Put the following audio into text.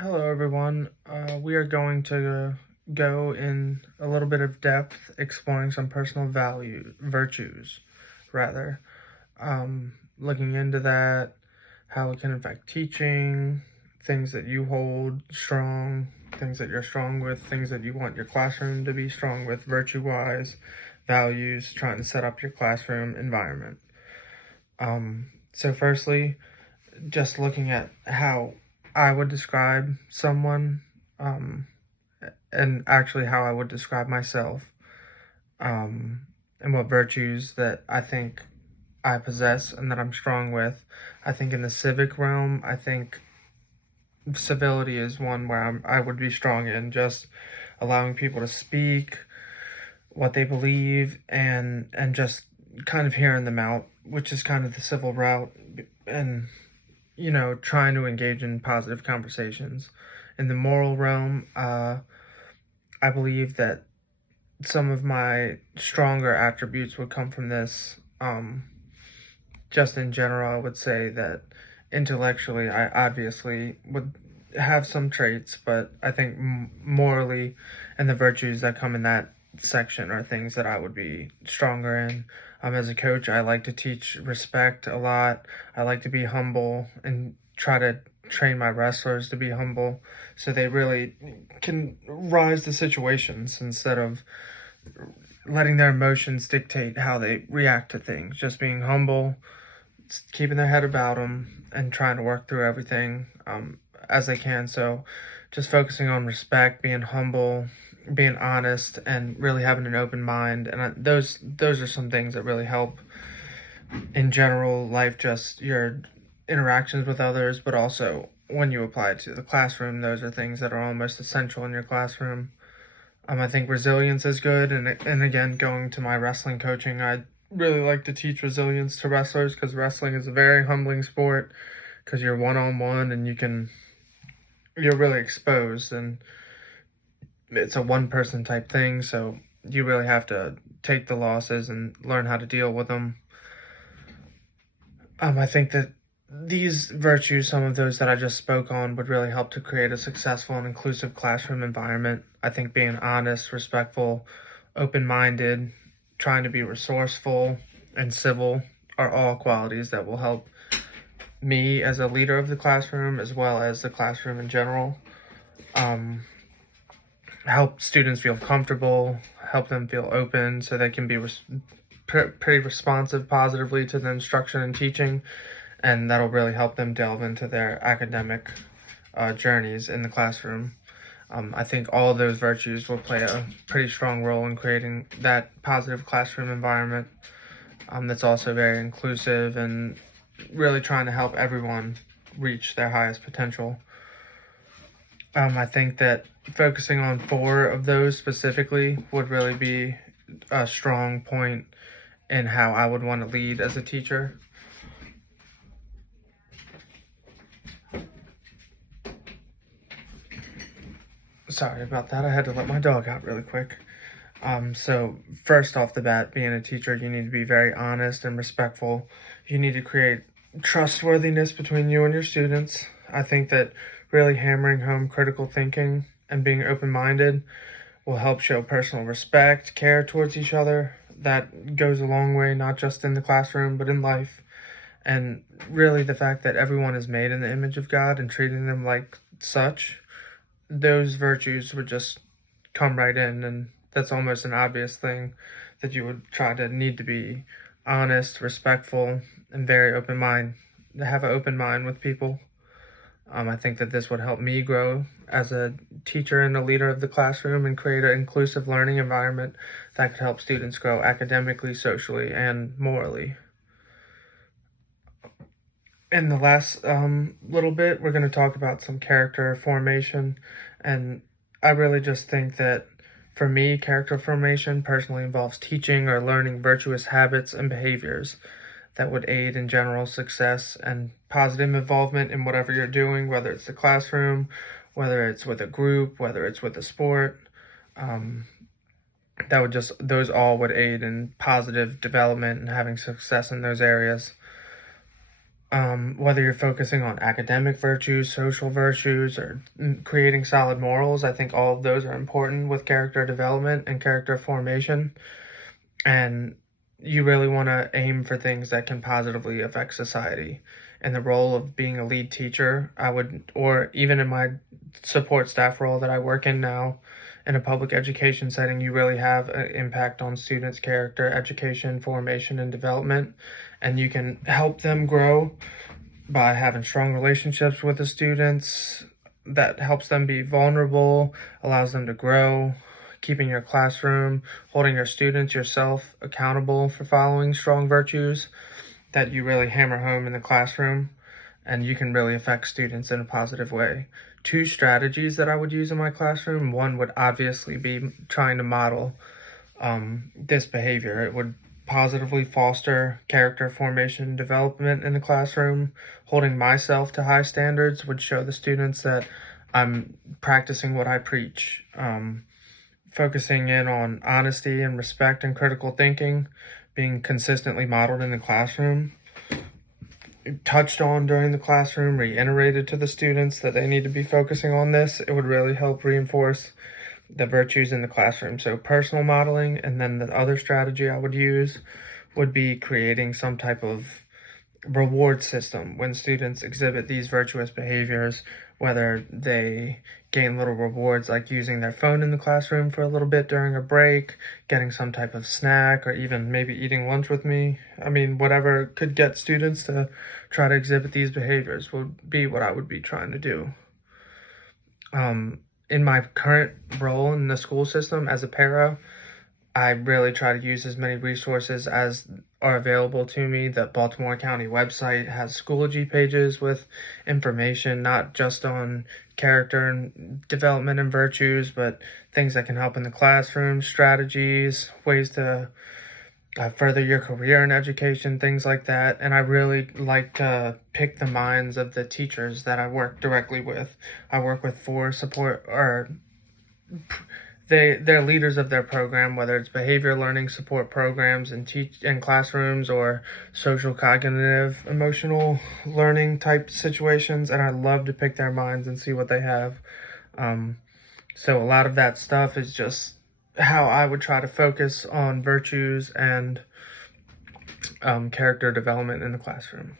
Hello, everyone. We are going to go in a little bit of depth exploring some personal virtues, rather. Looking into that, how it can affect teaching, things that you hold strong, things that you're strong with, things that you want your classroom to be strong with, virtue-wise, values, trying to set up your classroom environment. So firstly, just looking at how I would describe someone, um, and actually how I would describe myself, and what virtues that I think I possess and that I'm strong with. I think in the civic realm, I think civility is one where I would be strong in, just allowing people to speak what they believe and just kind of hearing them out, which is kind of the civil route, and trying to engage in positive conversations. In the moral realm, I believe that some of my stronger attributes would come from this. Just in general, I would say that intellectually, I obviously would have some traits, but I think morally and the virtues that come in that section are things that I would be stronger in. As a coach, I like to teach respect a lot. I like to be humble and try to train my wrestlers to be humble so they really can rise to situations instead of letting their emotions dictate how they react to things. Just being humble, keeping their head about them, and trying to work through everything as they can. So just focusing on respect, being humble, being honest, and really having an open mind. And those are some things that really help in general life, just your interactions with others, but also when you apply it to the classroom, those are things that are almost essential in your classroom. I think resilience is good, and again, going to my wrestling coaching, I really like to teach resilience to wrestlers because wrestling is a very humbling sport because you're one-on-one and you're really exposed, and it's a one-person type thing, so you really have to take the losses and learn how to deal with them. I think that these virtues, some of those that I just spoke on, would really help to create a successful and inclusive classroom environment. I think being honest, respectful, open-minded, trying to be resourceful, and civil are all qualities that will help me as a leader of the classroom as well as the classroom in general. Help students feel comfortable, help them feel open so they can be pretty responsive positively to the instruction and teaching, and that'll really help them delve into their academic journeys in the classroom. I think all of those virtues will play a pretty strong role in creating that positive classroom environment that's also very inclusive and really trying to help everyone reach their highest potential. I think that focusing on 4 of those specifically would really be a strong point in how I would want to lead as a teacher. Sorry about that. I had to let my dog out really quick. So first off the bat, being a teacher, you need to be very honest and respectful. You need to create trustworthiness between you and your students. I think that really hammering home critical thinking and being open-minded will help show personal respect, care towards each other. That goes a long way, not just in the classroom, but in life. And really the fact that everyone is made in the image of God and treating them like such, those virtues would just come right in, and that's almost an obvious thing that you would try to need to be honest, respectful, and very have an open mind with people. I think that this would help me grow as a teacher and a leader of the classroom and create an inclusive learning environment that could help students grow academically, socially, and morally. In the last little bit, we're going to talk about some character formation, and I really just think that for me, character formation personally involves teaching or learning virtuous habits and behaviors that would aid in general success and positive involvement in whatever you're doing, whether it's the classroom, whether it's with a group, whether it's with a sport. Those all would aid in positive development and having success in those areas. Whether you're focusing on academic virtues, social virtues, or creating solid morals, I think all of those are important with character development and character formation. And you really want to aim for things that can positively affect society. And the role of being a lead teacher, or even in my support staff role that I work in now, in a public education setting, you really have an impact on students' character, education, formation, and development. And you can help them grow by having strong relationships with the students. That helps them be vulnerable, allows them to grow, keeping your classroom, holding your students, yourself accountable for following strong virtues that you really hammer home in the classroom, and you can really affect students in a positive way. Two strategies that I would use in my classroom: one would obviously be trying to model this behavior. It would positively foster character formation and development in the classroom. Holding myself to high standards would show the students that I'm practicing what I preach. Focusing in on honesty and respect and critical thinking, being consistently modeled in the classroom, touched on during the classroom, reiterated to the students that they need to be focusing on this. It would really help reinforce the virtues in the classroom. So personal modeling, and then the other strategy I would use would be creating some type of reward system when students exhibit these virtuous behaviors, whether they gain little rewards like using their phone in the classroom for a little bit during a break, getting some type of snack, or even maybe eating lunch with me. I mean, whatever could get students to try to exhibit these behaviors would be what I would be trying to do. In my current role in the school system as a para, I really try to use as many resources as are available to me. The Baltimore County website has Schoology pages with information not just on character and development and virtues, but things that can help in the classroom, strategies, ways to further your career in education, things like that. And I really like to pick the minds of the teachers that I work directly with. I work with four support, or they're leaders of their program, whether it's behavior learning support programs in classrooms, or social cognitive emotional learning type situations, and I love to pick their minds and see what they have. So a lot of that stuff is just how I would try to focus on virtues and character development in the classroom.